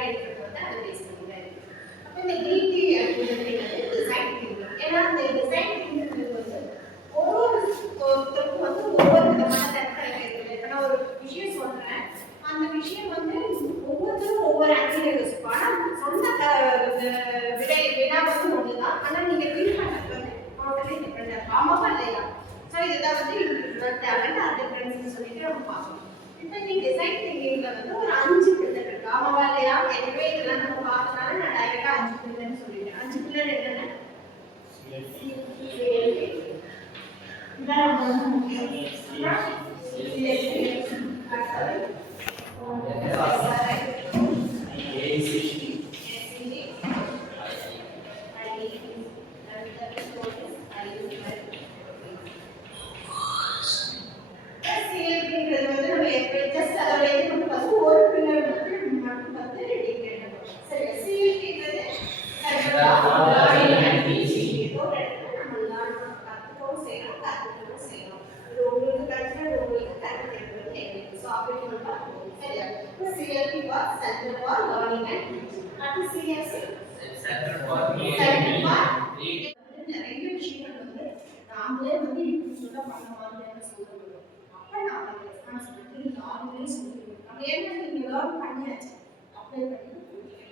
Plan எடுக்கிறது வந்து அதை பேஸ் பண்ணி தான் இருக்கு. அப்போ இந்த டிடி அப்படின்றது டிசைன் திங்கிங். ஏன்னா அந்த டிசைன் திங்கிங் வந்து ஒவ்வொருத்தருக்கும் வந்து ஒவ்வொரு விதமான திறமை இருக்குது. இப்போ நான் ஒரு விஷயம் சொல்றேன், அந்த விஷயம் வந்து ஒவ்வொருத்தரும் ஒவ்வொரு ஆங்கில யோசிப்போம். ஆனால் சொன்ன வினா வந்து ஒன்றுதான், ஆனால் நீங்க ஃபீல் பண்ணுறது வந்து டோட்டலி டிஃப்ரெண்டாக இருக்கும். ஆமாவா இல்லையா? ஸோ இதுதான் வந்து இண்டிவிஜுவல் டேலண்ட் அண்ட் டிஃபரன்ஸ்னு சொல்லிட்டு நம்ம பார்க்கணும். இப்போ நீ டிசைன் திங்கிங்ல வந்து ஒரு 5 பில்லர் இருக்கு. ஆமாவா இல்லையா? எனவே இதெல்லாம் நம்ம பார்த்தனால நான் டைரக்டா 5 பில்லர்னு சொல்லிட்டேன். 5 பில்லர் என்னென்ன? நிறைய விஷயங்கள் வந்து நாமளே வந்து இண்டிவிஜுவலா பண்ண மாதிரியான சூழல். அப்ப நாம ரெஸ்பான்சிபிலிட்டி யாருமே சொல்லுவோம். நம்ம என்ன நீங்க லேர்ன் பண்ணியாச்சு, அப்ளை பண்ணி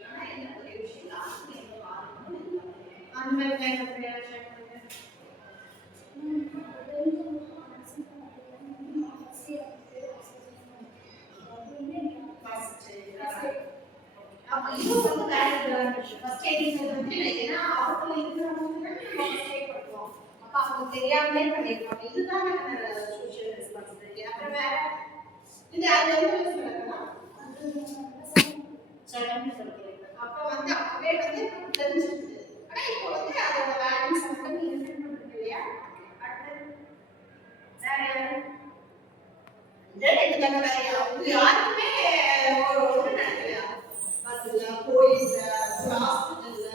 ஆனா என்ன ஒரே விஷயம் லாஸ்ட் எங்க பாருங்க அந்த மாதிரி லைஃப் ஷேர் பண்ணுங்க. அப்ப இது வந்து வேற விஷயம். ஃபர்ஸ்ட் எய்டிங் வந்து ஏன்னா அவங்க இருக்கிறவங்க நம்ம ஃபர்ஸ்ட் எய்ட் பண்ணுவோம். அப்ப அவங்க தெரியாமலே பண்ணிருப்பாங்க. இதுதான் சோஷியல் ரெஸ்பான்சிபிலிட்டி. அப்புறம் வேற இது அது வந்து சொல்லலாம். சடங்கு சொல்றீங்க. அப்ப வந்து அப்பவே வந்து தெரிஞ்சிருது. ஆனா இப்போ வந்து அதோட வேல்யூஸ் வந்து நீங்க இன்ஃபர்ம் பண்றீங்க இல்லையா? அடுத்து வேற யாருக்குமே ஒரு நடக்கலையா? பஸ்ல, கோயில்ல, ஹாஸ்பிட்டல்ல,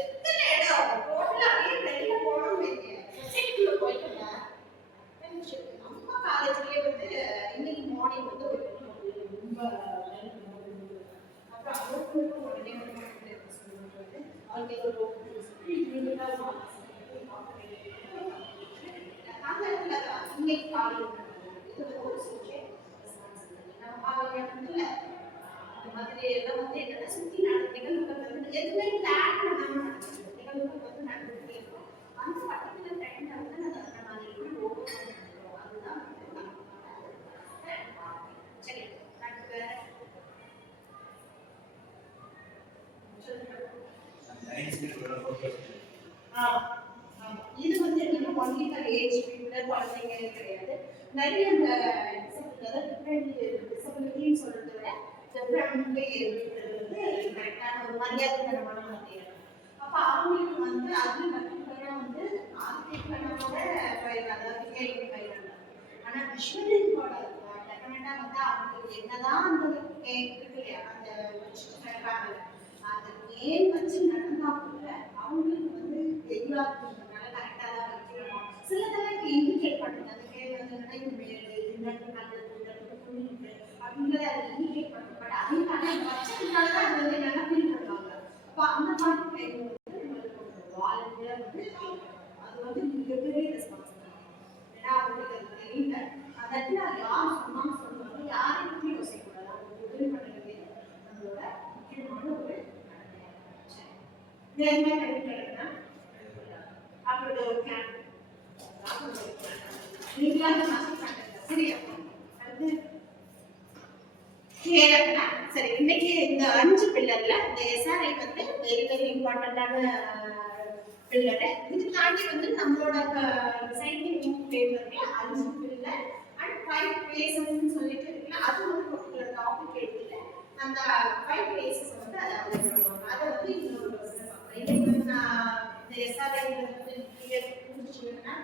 எத்தனை இடம் டோட்டலா அப்படியே வெளியில போனோம்னு வைங்க. சொசைட்டிக்குள்ள போயிட்டோம்னா நம்ம காலேஜ்லயே வந்து இன்னைக்கு மார்னிங் வந்து ஒரு ரொம்ப அப்புறம் அவங்களுக்கு உடனே சொல்லுறது அவங்க இன்னைக்கு காலையில் ஒரு சோஷியல் ரெஸ்பான்சிபிலிட்டி நம்ம காலையில் அந்த மாதிரி எல்லாம் வந்து என்னென்ன சுற்றி நிகழ்வுகள் வந்து எதுவுமே பிளான் பண்ணாமல் நடக்குது. நிகழ்வுகள் வந்து நடந்துகிட்டே இருக்கும். அந்த பர்டிகுலர் டைம்ல வந்து நம்ம எப்படி ஓவர் பண்ணுறோம் அதுதான் சரி. அடுத்து வேற இது வந்து என்னன்னா ஒன்லி ஃபார் ஏஜ் பீப்புள் குழந்தைங்க கிடையாது. நிறைய இந்த டிசபிலிட்டின்னு சொல்றதை விட டிஃப்ரெண்ட்லி வந்து கரெக்டான ஒரு மரியாதைகரமான மத்தியம். அப்போ அவங்களுக்கு வந்து அது பர்டிகுலராக வந்து ஆர்டிஃபிஷியலோட அதாவது கேள்வி பயிராங்க. ஆனால் விஷுவலிங்கோட டெஃபினட்டாக வந்து அவங்களுக்கு என்னதான் அந்த இருக்கு இல்லையா அந்த சொல்றாங்க அந்த நேம் வச்சு நடந்தா கூட அவங்களுக்கு வந்து எதிராக கரெக்டாக தான் வைக்கணும். சிலதெல்லாம் இண்டிகேட் பண்ணுங்க. அந்த பேர் வந்து இது மேடு இது நல்லது புரியுது அப்படிங்கிறத அதை இண்டிகேட் பண்ணுங்க. பட் அதுக்கான வச்சதுனால தான் அது வந்து நல்லா ஃபீல் பண்ணுவாங்க. அப்போ அந்த மாதிரி டைம் வந்து வாலண்டியர் வந்து அது வந்து மிகப்பெரிய ரெஸ்பான்சிபிலிட்டி. ஏன்னா அவங்களுக்கு அது தெரியல. அந்த இடத்துல யார் சொன்னாலும் சொல்லுவாங்க. யாரையுமே யோசிக்கக்கூடாது. அவங்க உதவி பண்ணுறது நம்மளோட முக்கியமான ஒரு நேர்மையாக கிடைக்கிறதுனா அப்படி ஒரு பிளான் நீங்களாக மாற்றி பண்ணுங்க. சரியா? அது கிளியரா? சரி, இன்னைக்கு இந்த 5 பில்லர்ல இந்த எஸ்ஆர்ஐ வந்து வெரி வெரி இம்பார்ட்டன்டான பில்லர். இது தாண்டி வந்து நம்மளோட சயின்டிஃபிக் பேப்பர்ல 5 பில்லர் அண்ட் 5 பிளேசஸ்னு சொல்லிட்டு இருக்குல்ல, அது வந்து ஒரு டாபிக் எடுத்துட்டு அந்த 5 பிளேசஸ் வந்து அதை பண்ணுவாங்க. அதை வந்து இன்னொரு இன்னைக்கு வந்து நான் இந்த எஸ்ஆர்ஐ வந்து கிளியர் முடிச்சுன்னா